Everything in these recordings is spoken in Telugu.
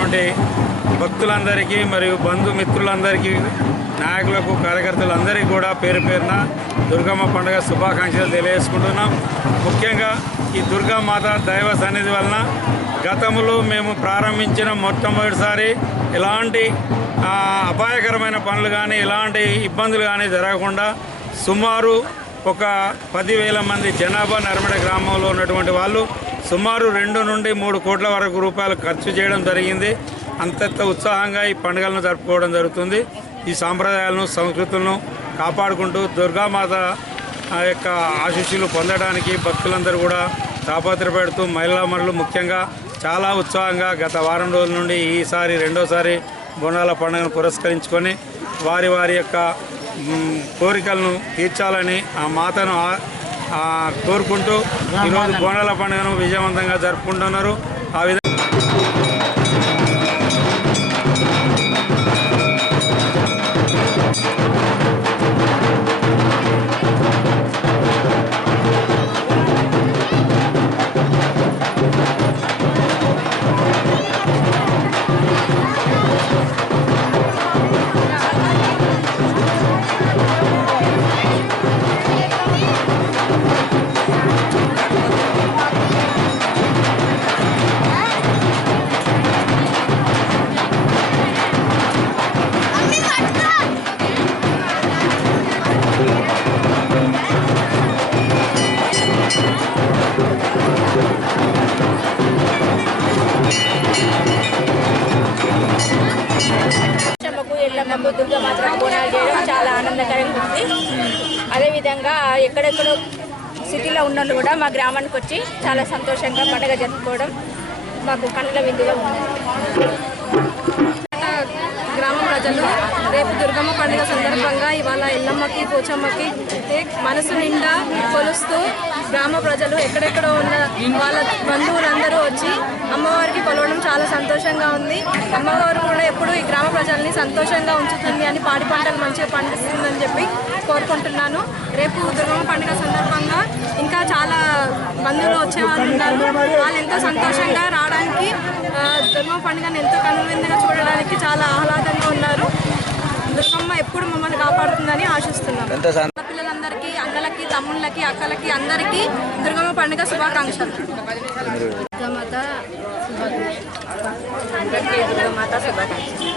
వచ్చినటువంటి భక్తులందరికీ మరియు బంధుమిత్రులందరికీ, నాయకులకు, కార్యకర్తలందరికీ కూడా పేరు పేరున దుర్గమ్మ పండుగ శుభాకాంక్షలు తెలియజేసుకుంటున్నాం. ముఖ్యంగా ఈ దుర్గామాత దైవ సన్నిధి వలన గతంలో మేము ప్రారంభించిన మొట్టమొదటిసారి ఎలాంటి అపాయకరమైన పనులు కానీ ఎలాంటి ఇబ్బందులు కానీ జరగకుండా సుమారు ఒక 10,000 మంది జనాభా నర్మడ గ్రామంలో ఉన్నటువంటి వాళ్ళు సుమారు 2 నుండి 3 కోట్ల వరకు రూపాయలు ఖర్చు చేయడం జరిగింది. అంతంత ఉత్సాహంగా ఈ పండుగలను జరుపుకోవడం జరుగుతుంది. ఈ సాంప్రదాయాలను, సంస్కృతులను కాపాడుకుంటూ దుర్గామాత యొక్క ఆశీస్సులు పొందడానికి భక్తులందరూ కూడా తాపత్రపడుతూ మహిళలు ముఖ్యంగా చాలా ఉత్సాహంగా గత వారం రోజుల నుండి ఈసారి రెండోసారి బోనాల పండుగను పురస్కరించుకొని వారి వారి యొక్క కోరికలను తీర్చాలని ఆ మాతను కోరుకుంటూ ఈరోజు బోనాల పండుగను విజయవంతంగా జరుపుకుంటున్నారు. ఆ విధంగా దుర్గామాతకు బోనాలు చేయడం చాలా ఆనందకరంగా ఉంది. అదేవిధంగా ఎక్కడెక్కడో సిటీలో ఉన్న వాళ్ళు కూడా మా గ్రామానికి వచ్చి చాలా సంతోషంగా పండుగ జరుపుకోవడం మాకు కన్నుల విందుగా ఉంది. గ్రామ ప్రజలు రేపు దుర్గమ్మ పండుగ సందర్భంగా ఇవాళ ఎల్లమ్మకి, పోచమ్మకి మనసు నిండా కొలుస్తూ గ్రామ ప్రజలు ఎక్కడెక్కడో ఉన్న వాళ్ళ బంధువులందరూ వచ్చి అమ్మవారికి కొలవడం చాలా సంతోషంగా ఉంది. అమ్మవారు కూడా ఎప్పుడు ఈ గ్రామ ప్రజల్ని సంతోషంగా ఉంచుతుంది అని, పాడి పంటలు మంచిగా పండిస్తుందని చెప్పి కోరుకుంటున్నాను. రేపు దుర్గమ్మ పండుగ సందర్భంగా ఇంకా చాలా బంధువులు వచ్చేవాళ్ళు ఉన్నారు. వాళ్ళు ఎంతో సంతోషంగా రావడానికి, దుర్గమ్మ పండుగను ఎంతో కనువిందుగా చూడడానికి చాలా ఆహ్లాదంగా ఉన్నారు. దుర్గమ్మ ఎప్పుడు మమ్మల్ని కాపాడుతుందని ఆశిస్తున్నాను. పిల్లలందరికీ, అన్నలకి, తమ్ముళ్ళకి, అక్కలకి అందరికీ దుర్గమ్మ పండుగ శుభాకాంక్షలు. దుర్గామాత శుభాకాంక్షలు. దుర్గామాత శుభాకాంక్షలు.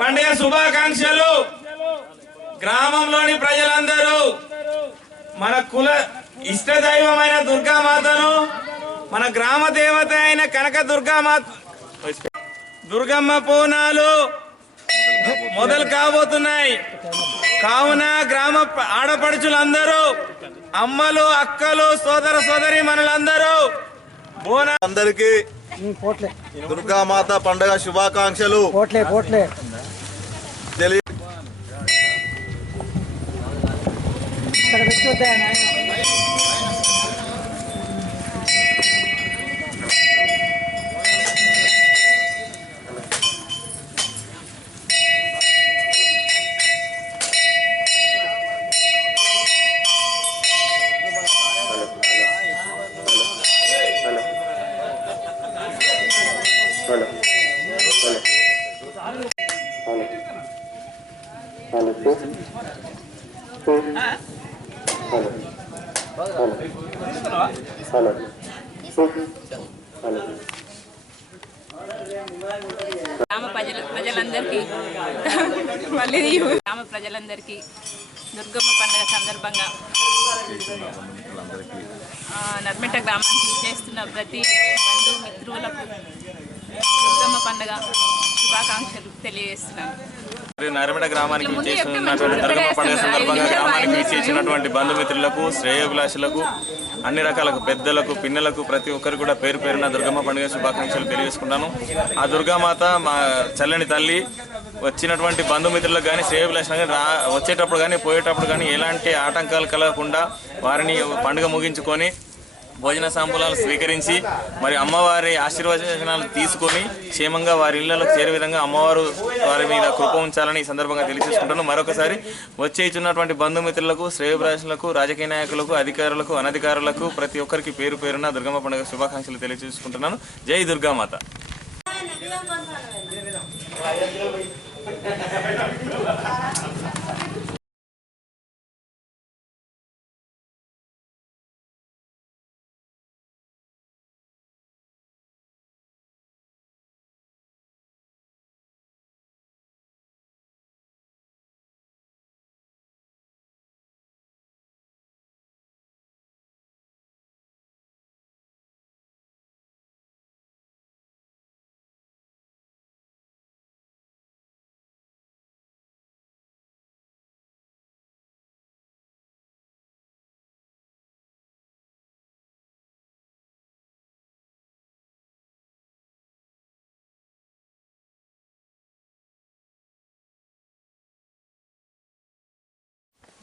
పండుగ శుభాకాంక్షలు. గ్రామంలోని ప్రజలందరూ మన కుల ఇష్ట దైవమైన దుర్గామాతను, మన గ్రామ దేవత అయిన కనక దుర్గమ్మ బోనాలు మొదలు కాబోతున్నాయి. కావున గ్రామ ఆడపడుచులందరూ, అమ్మలు, అక్కలు, సోదర సోదరి మనులందరూ అందరికీ దుర్గామాత పండుగ శుభాకాంక్షలు. Hello. గ్రామ ప్రజలందరికీ దుర్గమ్మ పండుగ సందర్భంగా నర్మెట గ్రామానికి చేస్తున్న ప్రతి బంధు మిత్రులకు దుర్గమ్మ పండుగ శుభాకాంక్షలు తెలియజేస్తున్నాను. నర్మెట గ్రామానికి విచ్చేస్తున్నటువంటి దుర్గమ్మ పండుగ సందర్భంగా గ్రామానికి విచ్చేసినటువంటి బంధుమిత్రులకు, శ్రేయోభిలాషులకు, అన్ని రకాల పెద్దలకు, పిన్నలకు ప్రతి ఒక్కరు కూడా పేరు పేరున దుర్గమ్మ పండుగ శుభాకాంక్షలు తెలియజేసుకుంటాను. ఆ దుర్గామాత మా చల్లని తల్లి వచ్చినటువంటి బంధుమిత్రులకు కానీ, శ్రేయోభిలాషులకు కానీ వచ్చేటప్పుడు కానీ పోయేటప్పుడు కానీ ఎలాంటి ఆటంకాలు కలగకుండా వారిని పండుగ ముగించుకొని భోజన సాంబూలాలు స్వీకరించి మరి అమ్మవారి ఆశీర్వచనాలు తీసుకొని క్షేమంగా వారి ఇళ్లకు చేరే విధంగా అమ్మవారు వారి మీద కృప ఉంచాలని ఈ సందర్భంగా తెలియజేసుకుంటాను. మరొకసారి వచ్చే ఇచ్చినటువంటి బంధుమిత్రులకు, శ్రేయోభిలాషులకు, రాజకీయ నాయకులకు, అధికారులకు, అనధికారులకు ప్రతి ఒక్కరికి పేరు పేరున దుర్గమ్మ పండుగ శుభాకాంక్షలు తెలియజేసుకుంటున్నాను. జై దుర్గామాత.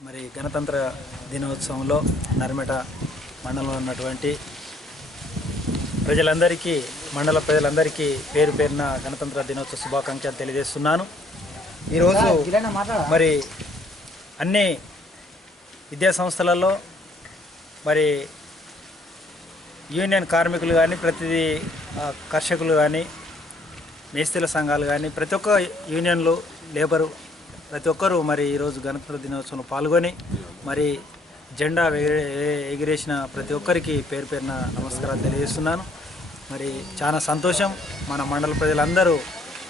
మరి గణతంత్ర దినోత్సవంలో నర్మెట మండలంలో ఉన్నటువంటి ప్రజలందరికీ, మండల ప్రజలందరికీ పేరు పేరున గణతంత్ర దినోత్సవ శుభాకాంక్షలు తెలియజేస్తున్నాను. ఈరోజు మరి అన్ని విద్యా సంస్థలలో మరి యూనియన్ కార్మికులు కానీ, ప్రతి కర్షకులు కానీ, మేస్త్రీల సంఘాలు కానీ, ప్రతి ఒక్క యూనియన్లు, లేబరు ప్రతి ఒక్కరూ మరి ఈరోజు గణతంత్ర దినోత్సవంలో పాల్గొని మరి జెండా ఎగిరేసిన ప్రతి ఒక్కరికి పేరు పేరున నమస్కారాలు తెలియజేస్తున్నాను. మరి చాలా సంతోషం. మన మండల ప్రజలందరూ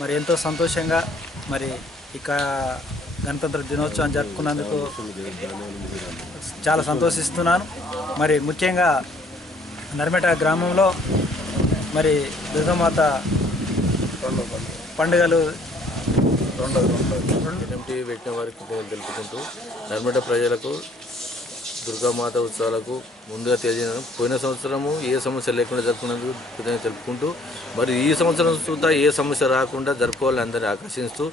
మరి ఎంతో సంతోషంగా మరి ఇక గణతంత్ర దినోత్సవం జరుపుకున్నందుకు చాలా సంతోషిస్తున్నాను. మరి ముఖ్యంగా నర్మెట గ్రామంలో మరి దుర్గామాత పండుగలు పెట్టిన వారికి తెలుపుకుంటూ నర్మెట ప్రజలకు దుర్గామాత ఉత్సవాలకు ముందుగా తెలియజేయడం, పోయిన సంవత్సరము ఏ సమస్య లేకుండా జరుపుకున్నందుకు తెలుపుకుంటూ మరి ఈ సంవత్సరం చూద్దా ఏ సమస్య రాకుండా జరుపుకోవాలని అందరినీ ఆకర్షిస్తూ,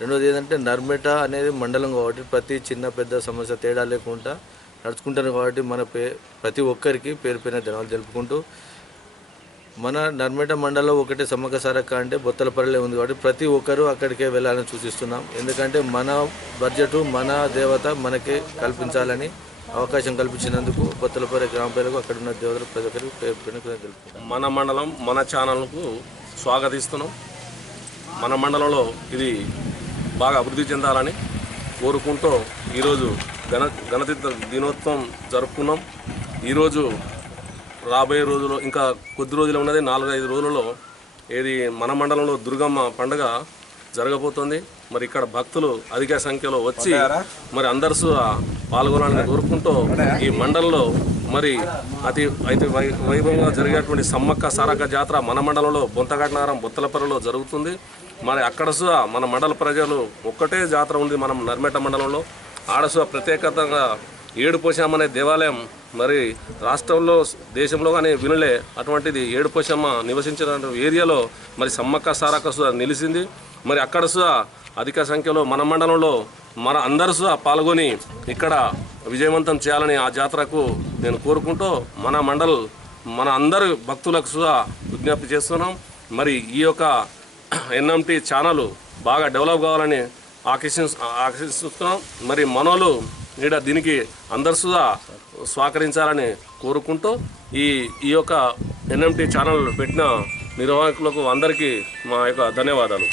రెండోది ఏంటంటే నర్మెట అనేది మండలం కాబట్టి ప్రతి చిన్న పెద్ద సమస్య తేడా లేకుండా నడుచుకుంటారు కాబట్టి మన ప్రతి ఒక్కరికి పేరు పేరున ధన్యవాదాలు తెలుపుకుంటూ, మన నర్మెట మండలం ఒకటే సమ్మక్క సారక్క అంటే బొత్తలపల్లి ఉంది కాబట్టి ప్రతి ఒక్కరూ అక్కడికే వెళ్ళాలని సూచిస్తున్నాం. ఎందుకంటే మన బడ్జెట్, మన దేవత మనకే కల్పించాలని అవకాశం కల్పించినందుకు బొత్తలపల్లి గ్రామ ప్రజలకు, అక్కడ ఉన్న దేవతల ప్రజలకు తెలుపుతున్నాం. మన మండలం మన ఛానల్కు స్వాగతిస్తున్నాం. మన మండలంలో ఇది బాగా అభివృద్ధి చెందాలని కోరుకుంటూ ఈరోజు గణతంత్ర దినోత్సవం జరుపుకున్నాం. ఈరోజు రాబోయే రోజుల్లో ఇంకా కొద్ది రోజులు ఉన్నది, 4-5 రోజులలో ఏది మన మండలంలో దుర్గమ్మ పండుగ జరగబోతుంది. మరి ఇక్కడ భక్తులు అధిక సంఖ్యలో వచ్చి మరి అందరూ పాల్గొనాలని కోరుకుంటూ ఈ మండలంలో మరి అతి వైభవంగా జరిగేటువంటి సమ్మక్క సారక్క జాతర మన మండలంలో బొంతగట్నారం బొత్తలపల్లిలో జరుగుతుంది. మరి అక్కడ మన మండల ప్రజలు ఒక్కటే జాతర ఉంది మన నర్మెట మండలంలో. ఆడసు ప్రత్యేకతంగా ఏడుపోషమ్మ అనే దేవాలయం మరి రాష్ట్రంలో, దేశంలో కానీ వినలే అటువంటిది ఏడుపోషమ్మ నివసించిన ఏరియాలో మరి సమ్మక్క సారక్క నిలిచింది. మరి అక్కడ అధిక సంఖ్యలో మన మండలంలో మన అందరూ పాల్గొని ఇక్కడ విజయవంతం చేయాలని ఆ జాతరకు నేను కోరుకుంటూ మన అందరు భక్తులకు విజ్ఞప్తి చేస్తున్నాం. మరి ఈ యొక్క ఎన్ఎంటీ ఛానల్ బాగా డెవలప్ కావాలని ఆకర్షిస్తున్నాం. మరి మనోళ్ళు దీనికి అందరూ సహకరించాలని కోరుకుంటూ ఈ యొక్క ఎన్ఎంటీ ఛానల్ పెట్టిన నిర్వాహకులకు అందరికీ మా యొక్క ధన్యవాదాలు.